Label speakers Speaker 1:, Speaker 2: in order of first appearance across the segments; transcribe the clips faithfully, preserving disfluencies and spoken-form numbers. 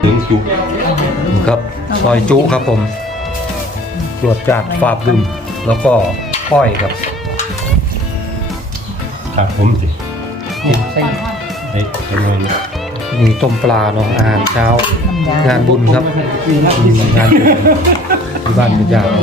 Speaker 1: ถึงจุ
Speaker 2: ครับซอยจุครับผมตรวจจัดฝาบึมแล้วก็ก้อยครับ
Speaker 1: ขาดผมสิเด็กจำนวน
Speaker 2: มีต้มปลาเนาะอาหารเช้างานบุญครับอืมงานบุญที่บ้านเป็นยาก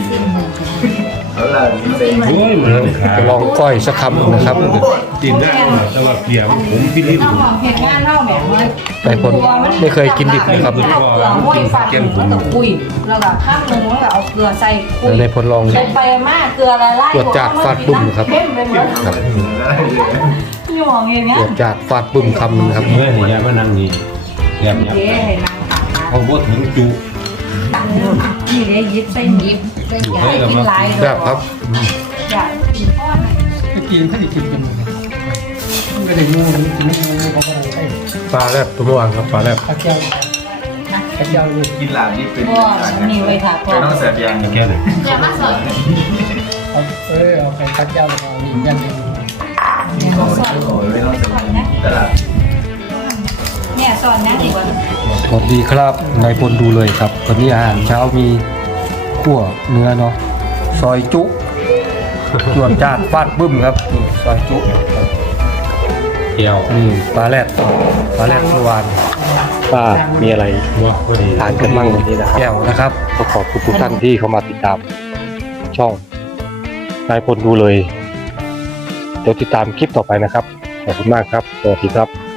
Speaker 1: โอ้ยเหมือนขา
Speaker 2: จะลองก้อยสักคำหนึ่งนะครับ
Speaker 1: กินได้แต่ว่าเปลี่ยนผมพี่นิ่ม
Speaker 3: เอาของเห็ดงานเล่าแบบว่า
Speaker 2: แต่คนไม่เคยกินดิบนะครับ
Speaker 3: เอาเกลือห้วยฟันแล้วก็คุยแล้วก็ข้างลงแล้วก็เอาเกลือใส่คุย
Speaker 2: ในพลลอง
Speaker 3: ไปไปมากเกลือละลาย
Speaker 2: ตรวจจัดฟาดบุ้มครับ
Speaker 3: เข้มเป็นเหมือน
Speaker 2: ครับ
Speaker 3: พี่มองอย่างเงี้
Speaker 2: ต
Speaker 3: ย
Speaker 2: รวจจัดฟาดบึ้มคำหนึ่งครับ
Speaker 1: เมื่อนี่ยามานั่งนี่แยบยับ
Speaker 3: เจ๊ให้นางขา
Speaker 1: เขาพูดถึงจุ
Speaker 3: ตังนี่เลยยิบเส้นยิบเส้นใหญ่กินหลาย
Speaker 2: แบบครับอืม
Speaker 3: อยากกินทอดหน่อย
Speaker 4: เมื่อกี้เขาจะกินกันมันก็ได้งูมันกินไม่มันเขาก็ได้ใช่
Speaker 2: ปลาแรบตัวเมื่อวานครับปลาแรบ
Speaker 4: ข้าวเจ้าข้าวเจ้าลูก
Speaker 5: กินหลามนี่เป็น
Speaker 3: พ่อนี่ไว้ค่ะพ่อ
Speaker 5: ไม่ต้องแสบยาง
Speaker 1: แค่ไหน
Speaker 3: อย่ามาสอน
Speaker 4: เอาเออเอาไปข้าวเจ้าเอานี่ยันเลย
Speaker 3: เนี่ยมาสอน
Speaker 5: โอ้ยไม่ต้องแสบยางตลาด
Speaker 3: เนี่ยสอนนะดีกว่า
Speaker 2: สวัสดีครับนายพลดูเลยครับวันนี้อาหารเช้ามีขั่วเนื้อเนาะซอยจุตรวจจัดฟาดบึ้มครับนี่ซอยจุ
Speaker 1: เกี่ยว
Speaker 2: นี่ปลาแรดปลาแรดเมื่อวานป้ามีอะไร
Speaker 1: ว่าพอดี
Speaker 2: ทานกันมั่งวันนี้นะครับแก้วนะครับก็ขอบคุณทุกท่านที่เข้ามาติดตาม ช่องนายพลดูเลยเดี๋ยวติดตามคลิปต่อไปนะครับขอบคุณมากครับสวัสดีครับ